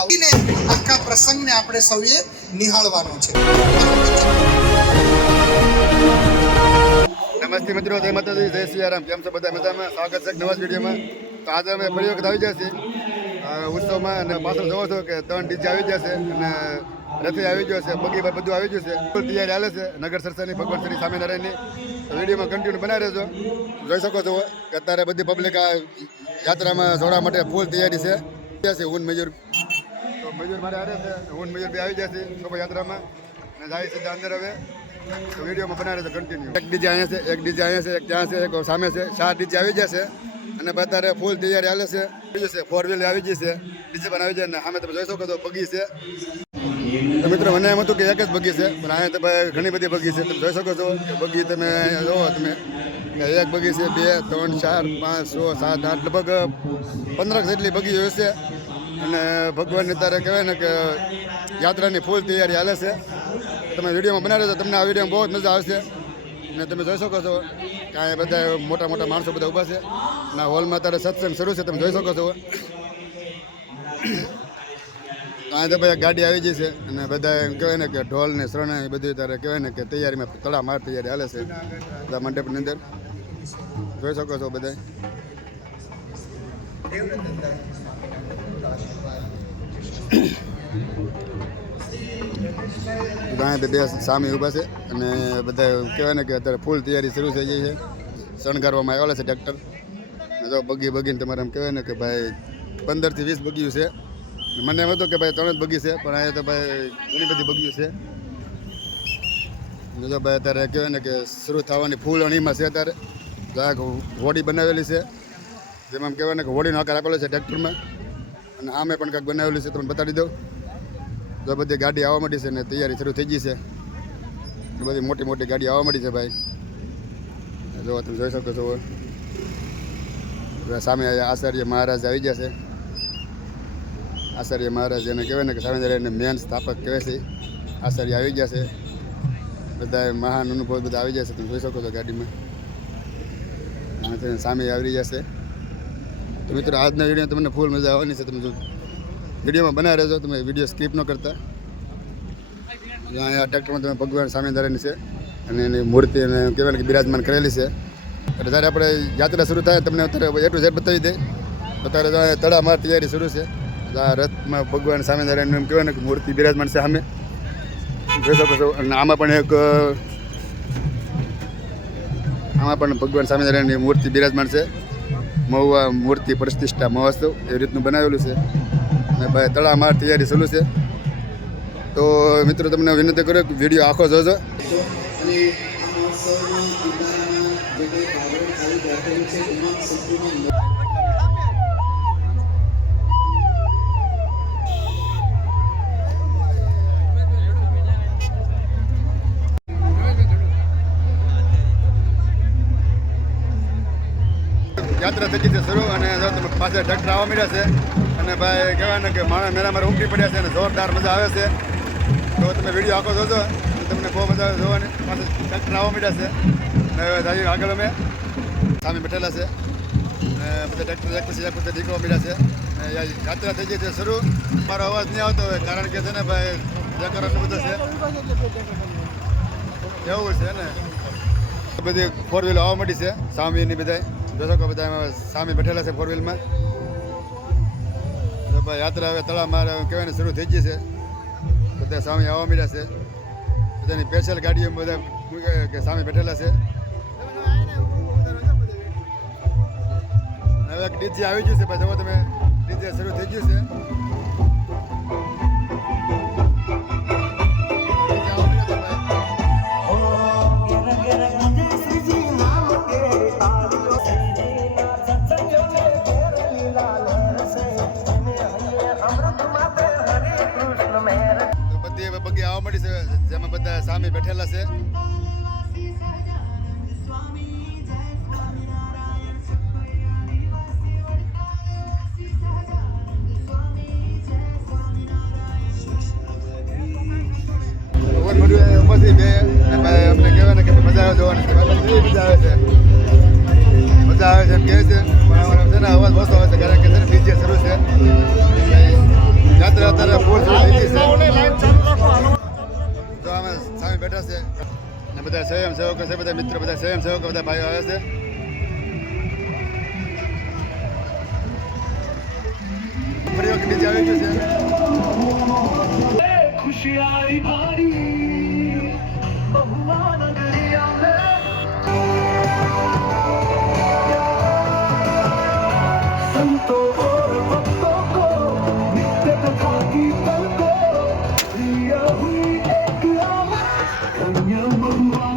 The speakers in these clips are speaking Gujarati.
આવીને આખા પ્રસંગને આપણે સૌએ નિહાળવાનો છે. નમસ્તે મિત્રો, જય માતાજી, જય સિયારામ. કેમ છો બધા? મજામાં? સ્વાગત છે નવા વિડીયોમાં. તો આજે અમે ફરી વખત આવી જશે ઉત્સવમાં, અને પાછળ જોવો છો કે 3 ડીજે આવી જશે અને રથે આવી ગયો છે, બગી બધું આવી ગયું છે. ફૂલ તૈયારી હાલે છે નગર સરસાની, ભગવાન શ્રી સ્વામિનારાયણની. તો વિડીયોમાં કન્ટિન્યુ બનાવી રહેજો. જોઈ શકો છો કે અત્યારે બધી પબ્લિક આ યાત્રામાં જોડવા માટે ફૂલ તૈયારી છે. ઊન મજૂર, તો મજૂર મારે હારે છે, ઊન મજૂર બી આવી જશે શોભાયાત્રામાં અને જાય સીધા અંદર. હવે તો વિડીયોમાં બનાવી રહેજો કન્ટિન્યુ. એક ડીજે અહીંયા છે, એક ડીજે અહીંયા છે, એક ત્યાં છે, એક સામે છે. 4 ડીજે આવી જશે અને અત્યારે ફૂલ તૈયારી હાલે છે. 4 વ્હીલ આવી જશે, ડીજે પણ આવી જાય. અને સામે તમે જોઈ શકો છો બગી છે. તો મિત્રો મને એમ હતું કે એક જ બગી છે, પણ અહીંયા તો ભાઈ ઘણી બધી બગી છે. તમે જોઈ શકો છો કે બગી તમે જોવો તમે, એક બગી છે, 2, 3, 4, 5, 6, 7, 8, લગભગ 15 જેટલી બગીઓ હશે. અને ભગવાનને ત્યારે કહેવાય ને કે યાત્રાની ફૂલ તૈયારી હાલે છે. તમે વિડીયોમાં બનાવી રહેજો, તમને આ વિડીયોમાં બહુ જ મજા આવશે. અને તમે જોઈ શકો છો કે અહીંયા બધા મોટા મોટા માણસો બધા ઊભા છે. અને હોલમાં અત્યારે સત્સંગ શરૂ છે, તમે જોઈ શકો છો. અહીંયા તો ભાઈ ગાડી આવી જઈ છે અને બધા એમ કહેવાય ને કે ઢોલ ને શરણાઈ બધું ત્યારે કહેવાય ને કે તૈયારીમાં તડામાર તૈયારી હાલે છે બધા મંડપની અંદર. જોઈ શકો છો બધા. અહીંયા બે સામે ઊભા છે અને બધા કહેવાય ને કે અત્યારે ફૂલ તૈયારી શરૂ થઈ ગઈ છે. શણગારવામાં આવેલા છે ટ્રેક્ટર. તો બગીને તમારે એમ કહેવાય ને કે ભાઈ 15 થી 20 બગીયું છે. મને એમ હતું કે ભાઈ 3 જ બગી છે, પણ અહીંયા તો ભાઈ ઘણી બધી બગીઓ છે. જો ભાઈ અત્યારે કહેવાય ને કે શરૂ થવાની ફૂલ અણીમાં છે. અત્યારે હોડી બનાવેલી છે, જેમાં કહેવાય ને કે હોડીનો આકાર આપેલો છે ટ્રેક્ટરમાં. અને આમે પણ કાંઈક બનાવેલું છે, તમને બતાવી દઉં. તો બધી ગાડી આવવા માંડી છે ને તૈયારી શરૂ થઈ ગઈ છે. બધી મોટી મોટી ગાડી આવવા માંડી છે ભાઈ. જો તમે જોઈ શકો છો. સામે આચાર્ય મહારાજ આવી જશે. આચાર્ય મહારાજ એને કહેવાય ને કે સ્વામિનારાયણને મેન સ્થાપક કહેવાય છે. આચાર્ય આવી ગયા છે. બધા મહાન અનુભવ બધા આવી જશે, તમે જોઈ શકો છો ગાડીમાં. સામે આવી જશે. તો મિત્રો આજના વિડીયો તમને ફૂલ મજા આવવાની છે. તમે જો વિડીયોમાં બનાવી રહેજો, તમે વિડીયો સ્કીપ ન કરતા. અહીંયા ટ્રેક્ટરમાં તમે ભગવાન સ્વામિનારાયણ છે અને એની મૂર્તિ એને કહેવાય ને કે બિરાજમાન કરેલી છે. એટલે જ્યારે આપણે યાત્રા શરૂ થાય તમને અત્યારે A to Z બતાવી દે. અત્યારે તડામાર તૈયારી શરૂ છે. આ રથમાં ભગવાન સ્વામિનારાયણ એમ કહેવાય ને કે મૂર્તિ બિરાજમાન છે સામે, જોઈ શકો છો. અને આમાં પણ ભગવાન સ્વામિનારાયણની મૂર્તિ બિરાજમાન છે. મહુવા મૂર્તિ પ્રતિષ્ઠા મહોત્સવ એ રીતનું બનાવેલું છે. અને ભાઈ તડામાર તૈયારી શરૂ છે. તો મિત્રો તમને વિનંતી કરું કે વિડીયો આખો જોજો. યાત્રા થઈ ગઈ છે શરૂ. અને જો તમે પાછળ ટ્રેક્ટર આવવા મળ્યા છે અને ભાઈ કહેવાય ને કે મારા મેળા મારે ઉમટી પડ્યા છે અને જોરદાર મજા આવે છે. તો તમે વિડીયો આખો જોજો, તમને બહુ મજા આવે જોવાની. પાછળ ટ્રેક્ટર આવવા મળ્યા છે અને હવે આગળ અમે સામે બેઠેલા છે. અને બધા ટ્રેક્ટર એક પછી નીકળવા મળ્યા છે. અને યાત્રા થઈ ગઈ છે શરૂ. મારો અવાજ નહીં આવતો હોય કારણ કે છે ને ભાઈ જકર એટલું બધું છે, એવું છે ને. બધી 4 વ્હીલ આવવા માંડી છે સામેની. બધા જોશો કે બધા સામે બેઠેલા છે 4 વ્હીલમાં. તો ભાઈ યાત્રા હવે તળામાર કહેવાય ને શરૂ થઈ ગઈ છે. બધા સામે આવવા મળ્યા છે. બધાની સ્પેશિયલ ગાડીઓ બધા કે સામે બેઠેલા છે. હવે એક ડીજે આવી ગયું છે ભાઈ, જુઓ તમે, ડીજે શરૂ થઈ ગયું છે. બગી આવવા મળી છે, જેમાં બધા સામે બેઠેલા છે. પછી બે અમને કહેવાય ને કે મજા આવે જોવાની. મજા આવે છે, મજા આવે છે એમ કહે છે. પણ છે ને અવાજ ઓછો આવે છે કારણ કે ડીજે શરૂ છે. યાત્રા અને બધા સ્વયંસેવકો છે, બધા મિત્રો, બધા સ્વયંસેવકો, બધા ભાઈઓ આવે છે. ફરી વખત ડીજે આવી ગયું છે. खुशी आई भारी बहुआ नगरिया में संतो और भक्तों को नित्य कथा की पल को प्रिय हुई एक कन्या बहुआ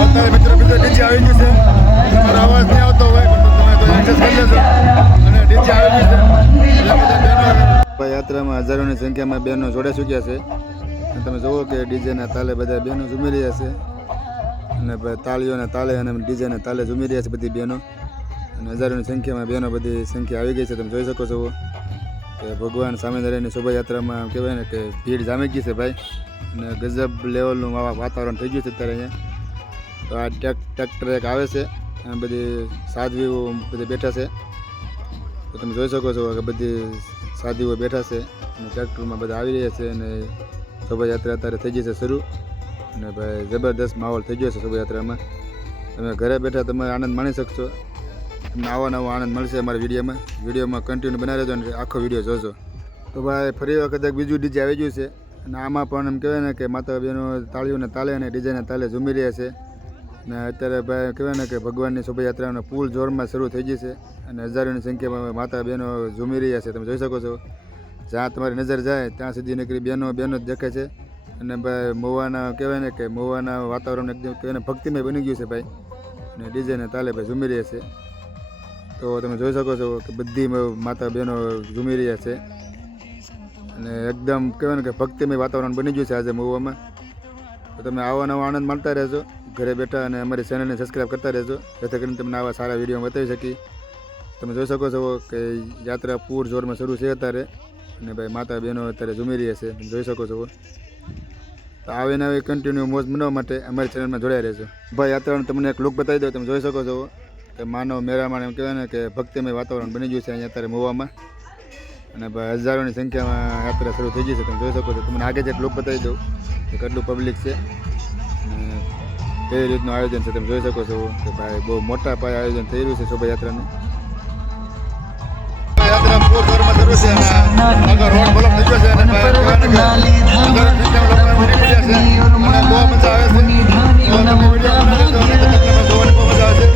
અત્યારે મિત્રો બીજો ડીજે આવી ગયું છે. તમારો અવાજ નહીં આવતો હોય પણ તમે તો એડજસ્ટ કરી લેજો. અને ડીજે આવી ગયું છે. એટલે બધા બહેનો યાત્રામાં હજારોની સંખ્યામાં બહેનો જોડે ચૂક્યા છે. અને તમે જુઓ કે ડીજેના તાલે બધા બહેનો ઝૂમી રહ્યા છે. અને તાળીઓના તાલે અને ડીજેના તાલે ઝૂમી રહ્યા છે બધી બહેનો. અને હજારોની સંખ્યામાં બહેનો બધી સંખ્યા આવી ગઈ છે. તમે જોઈ શકો છો કે ભગવાન સ્વામિનારાયણની શોભાયાત્રામાં કહેવાય ને કે ભીડ જામી ગઈ છે ભાઈ. અને ગજબ લેવલનું વાતાવરણ થઈ ગયું છે અત્યારે અહીંયા. તો આ ટ્રેક્ટર એક આવે છે અને બધી સાધ્વીઓ બધી બેઠા છે. તો તમે જોઈ શકો છો કે બધી સાધ્વીઓ બેઠા છે અને ટ્રેક્ટરમાં બધા આવી રહ્યા છે. અને શોભાયાત્રા અત્યારે થઈ ગઈ છે શરૂ. અને ભાઈ જબરદસ્ત માહોલ થઈ ગયો છે શોભાયાત્રામાં. તમે ઘરે બેઠા તમે આનંદ માણી શકશો. તમને આવો નવો આનંદ મળશે અમારા વિડીયોમાં કન્ટિન્યુ બનાવી રહેજો અને આખો વિડીયો જોજો. તો ભાઈ ફરી વખત એક બીજું ડીજે આવી ગયું છે. અને આમાં પણ એમ કહેવાય ને કે માતા બહેનો તાળીઓને તાલે અને ડીજેના તાલે ઝૂમી રહ્યા છે. ને અત્યારે ભાઈ કહેવાય ને કે ભગવાનની શોભાયાત્રાનો પુલ જોરમાં શરૂ થઈ ગઈ છે અને હજારોની સંખ્યામાં માતા બહેનો ઝૂમી રહ્યા છે. તમે જોઈ શકો છો, જ્યાં તમારી નજર જાય ત્યાં સુધી નીકળી બહેનો જ દેખાય છે. અને ભાઈ મહુવાના કહેવાય ને કે મહુવાના વાતાવરણ એકદમ કહેવાય ને ભક્તિમય બની ગયું છે ભાઈ. અને ડીજેને તાલે ભાઈ ઝૂમી રહ્યા છે. તો તમે જોઈ શકો છો કે બધી માતા બહેનો ઝૂમી રહ્યા છે અને એકદમ કહેવાય ને કે ભક્તિમય વાતાવરણ બની ગયું છે આજે મહુવામાં. તો તમે આવા નવા આનંદ માણતા રહેજો ઘરે બેઠા અને અમારી ચેનલને સબસ્ક્રાઈબ કરતા રહેજો, જેથી કરીને તમને આવા સારા વિડીયો બતાવી શકી. તમે જોઈ શકો છો કે યાત્રા પૂર જોરમાં શરૂ છે અત્યારે અને ભાઈ માતા બહેનો અત્યારે ઝૂમી રહ્યા છે. તમે જોઈ શકો છો. તો આવીને આવી કન્ટિન્યુ મોજ મનાવવા માટે અમારી ચેનલમાં જોડાઈ રહેજો. ભાઈ યાત્રાનો તમને એક લુક બતાવી દો. તમે જોઈ શકો છો કે માનવ મેળામાં એમ કહેવાય ને કે ભક્તિમય વાતાવરણ બની ગયું છે અહીંયા અત્યારે મહુવામાં. અને ભાઈ હજારોની સંખ્યામાં યાત્રા શરૂ થઈ ગઈ છે. તમે જોઈ શકો છો. તમને આગળ જ એક લુક બતાવી દઉં કે કેટલું પબ્લિક છે અને કઈ રીતનું આયોજન છે. તમે જોઈ શકો છો કે ભાઈ બહુ મોટા પાયે આયોજન થઈ રહ્યું છે શોભાયાત્રાનું. યાત્રા પૂર જોરમાં શરૂ છે અને આગળ રોડ બ્લોક થઈ ગયો છે અને ભાઈ બહુ મજા આવે છે. તો તમે વિડીયો બનાવી દો અને તમને જોવાની બહુ મજા આવે છે.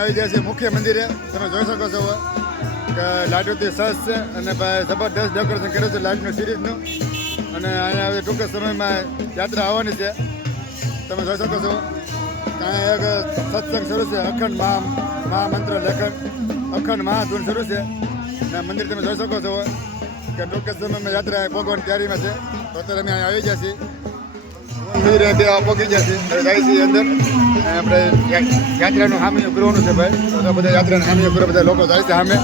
આવી જાય છે મુખ્ય મંદિરે. તમે જોઈ શકો છો કે લાઇટોથી સજ છે અને ભાઈ જબરદસ્ત ડેકોરેશન કર્યું છે લાઇટનું સિરીઝનું. અને અહીંયા હવે ટૂંક સમયમાં યાત્રા આવવાની છે. તમે જોઈ શકો છો કે અહીંયા એક સત્સંગ શરૂ છે, અખંડ મહામંત્ર લેખન, અખંડ મહાધૂન શરૂ છે. અને મંદિર તમે જોઈ શકો છો કે ટૂંક સમયમાં યાત્રા ભોગવાની તૈયારીમાં છે. તો અત્યારે અમે અહીંયા આવી ગયા છીએ મંદિરે બે પહોંચી ગયા છીએ, જાય છીએ અંદર. આપણે યાત્રાનું હામીઓ કરવાનું છે ભાઈ. તો બધા યાત્રાનું હામીઓ કરવા બધા લોકો જાય છે સામે.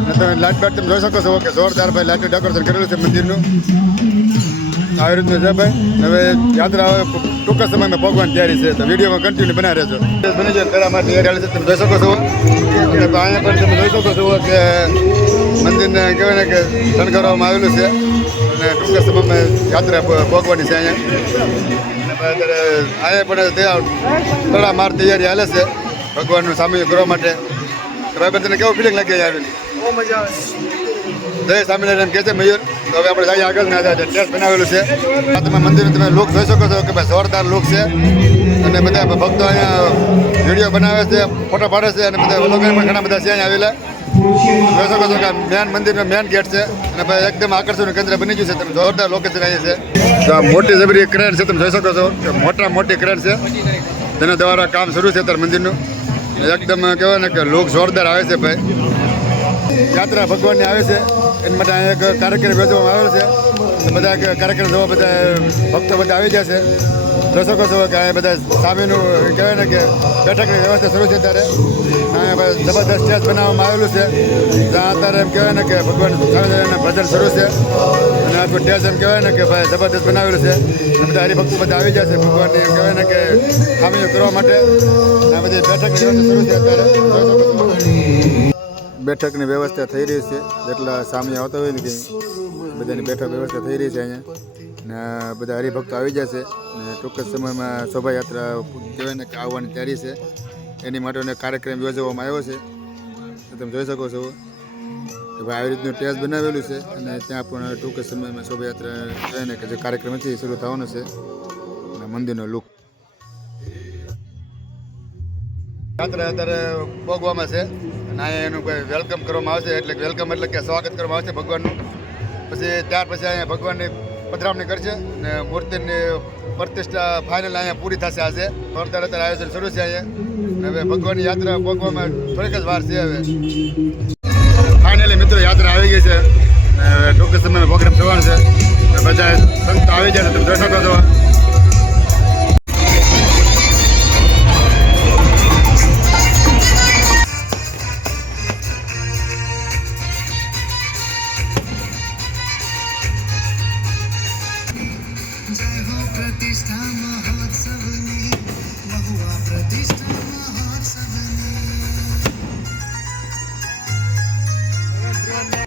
અને તમે લાઇટ બાઇટ તમે જોઈ શકો છો કે જોરદાર ભાઈ લાઇટનું ડેકોરેશન કરેલું છે મંદિરનું. આવી રીતનું છે ભાઈ. હવે યાત્રા ટૂંક સમયમાં ભોગવાની તૈયારી છે. તો વિડીયોમાં કન્ટિન્યુ બનાવી રહેજો. બની જાય પહેલાં માટે તૈયારી છે. તમે જોઈ શકો છો અહીંયા પણ તમે જોઈ શકો છો કે મંદિરને કહેવાય ને કે શણગારવામાં આવેલું છે અને ટૂંક સમયમાં યાત્રા ભોગવાની છે અહીંયા. અહીંયા પણ તડામાર તૈયારી હાલે છે ભગવાનનું સામે કરવા માટે. ભાઈ બધાને કેવું ફિલિંગ લાગે આવીને? બહુ મજા આવે. જય સ્વામિનારાયણ કહે છે મયુર. તો હવે આપણે જઈએ આગળ ને ટેસ્ટ બનાવેલું છે. આ તમે મંદિરનું તમે લુક જોઈ શકો છો કે ભાઈ જોરદાર લુક છે. અને બધા ભક્તો અહીંયા વિડીયો બનાવે છે, ફોટો પાડે છે અને બધા લોકો પણ ઘણા બધા છે અહીંયા આવેલા. જોઈ શકો છો કે મેન મંદિરનો મેન ગેટ છે અને ભાઈ એકદમ આકર્ષણનું કેન્દ્ર બની ગયું છે. તમે જોરદાર લોકેશન અહીંયા છે. તો આ મોટી જબરી ક્રેન છે. તમે જોઈ શકો છો કે મોટી ક્રેન છે તેના દ્વારા કામ શરૂ છે અત્યારે મંદિરનું. એકદમ કહેવાય ને કે લોક જોરદાર આવે છે ભાઈ. યાત્રા ભગવાનની આવે છે એના માટે અહીંયા એક કાર્યક્રમ યોજવામાં આવેલો છે. બધા કાર્યક્રમ જોવા બધા ભક્તો બધા આવી જશે. જોઈ શકો છો કે અહીંયા બધા સામેનું કહેવાય ને કે બેઠકની વ્યવસ્થા શરૂ છે ત્યારે. અહીંયા ભાઈ જબરદસ્ત સ્ટેજ બનાવવામાં આવેલું છે જ્યાં અત્યારે એમ કહેવાય ને કે ભગવાન સ્વામિનારાયણના ભજન શરૂ છે. અને આખું સ્ટેજ એમ કહેવાય ને કે ભાઈ જબરદસ્ત બનાવેલું છે. અને બધા હરિભક્તો બધા આવી જશે ભગવાનની એમ કહેવાય ને કે ખામીઓ કરવા માટે. આ બધી બેઠકની વ્યવસ્થા શરૂ છે અત્યારે. જોઈ શકો છો બેઠકની વ્યવસ્થા થઈ રહી છે. જેટલા સામે આવતા હોય ને કંઈ બધાની બેઠક વ્યવસ્થા થઈ રહી છે અહીંયા. ને બધા હરિભક્તો આવી જશે ને ટૂંક જ સમયમાં શોભાયાત્રા કહેવાય ને કે આવવાની તૈયારી છે. એની માટેનો કાર્યક્રમ યોજવામાં આવ્યો છે. તમે જોઈ શકો છો કે ભાઈ આવી રીતનું ટેસ્ટ બનાવેલું છે અને ત્યાં પણ ટૂંક જ સમયમાં શોભાયાત્રા કહેવાય ને કે જે કાર્યક્રમ છે એ શરૂ થવાનો છે. અને મંદિરનો લુક યાત્રા અત્યારે ભોગવામાં છે અને અહીંયા એનું કોઈ વેલકમ કરવામાં આવશે. એટલે વેલકમ એટલે કે સ્વાગત કરવામાં આવશે ભગવાનનું. પછી ત્યાર પછી અહીંયા ભગવાનની પધરામણી કરશે ને મૂર્તિની પ્રતિષ્ઠા ફાઇનલ અહીંયા પૂરી થશે આજે. જોરદાર અત્યારે આયોજન શરૂ છે અહીંયા. હવે ભગવાનની યાત્રા ભોગવામાં થોડીક જ વાર છે. હવે ફાઇનલી મિત્રો યાત્રા આવી ગઈ છે. ટૂંક સમયમાં પ્રોગ્રામ થવાનો છે. બધા સંતો આવી જાય તમે જોઈ શકો છો.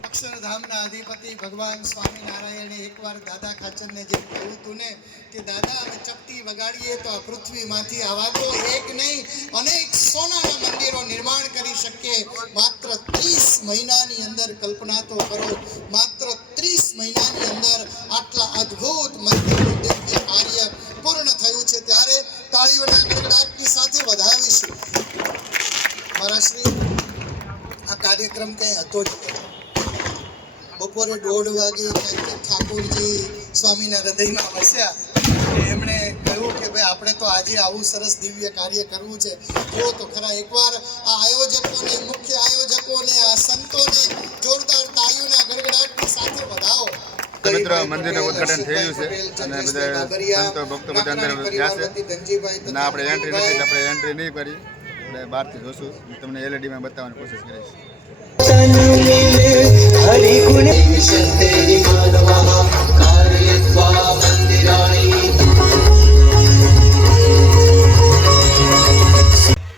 અક્ષરધામના અધિપતિ ભગવાન સ્વામિનારાયણે એકવાર દાદા ખાચરને જે કહ્યું હતું ને કે દાદા અમે ચપટી વગાડીએ તો આ પૃથ્વીમાંથી આવા તો એક નહીં અનેક સોનાના મંદિરો નિર્માણ કરી શકીએ. માત્ર 30 મહિનાની અંદર કલ્પના તો કરો, માત્ર મહિનાની અંદર આટલા અદ્ભુત મંદિરનું દિવ્ય કાર્ય પૂર્ણ થયું છે ત્યારે તાળીઓના ગડગડાટની સાથે વધાવીશું. મહારાજશ્રી, આ કાર્યક્રમ કંઈ હતો જ નહીં. બપોરે 1:30 વાગે ઠાકોરજી સ્વામીના હૃદયમાં વસ્યા. એમણે કહ્યું કે ભાઈ આપણે તો આજે આવું સરસ દિવ્ય કાર્ય કરવું છે. જો તો ખરા એકવાર આ આયોજકોને, મુખ્ય આયોજકોને, આ સંતોને જોરદાર તાળીઓના ગડગડાટની સાથે વધાવો. મિત્રો, મંદિરનું ઉદ્ઘાટન થઈ ગયું છે અને બધા સંતો ભક્તો બધા અંદર ગયા છે અને આપણે એન્ટ્રી નથી, આપણે એન્ટ્રી નહીં કરી, એટલે બહારથી જોશું. તમને એલઈડીમાં બતાવવાની કોશિશ કરીશ.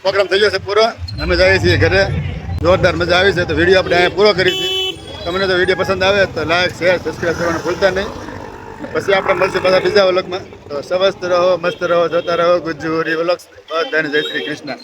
પ્રોગ્રામ થઈ ગયો છે પૂરો. અમે જઈએ છીએ ઘરે. જોરદાર મજા આવી છે. તો વિડીયો આપણે અહીંયા પૂરો કરી છે. તમને તો વિડીયો પસંદ આવે તો લાઈક, શેર, સબસ્ક્રાઈબ કરવાનું ભૂલતા નહીં. પછી આપણે મળશું પાછા બીજા વ્લોગમાં. તો સ્વસ્થ રહો, મસ્ત રહો, જોતા રહો ગુજ્જુરી વ્લોગ્સ. બધાને જય શ્રી કૃષ્ણ.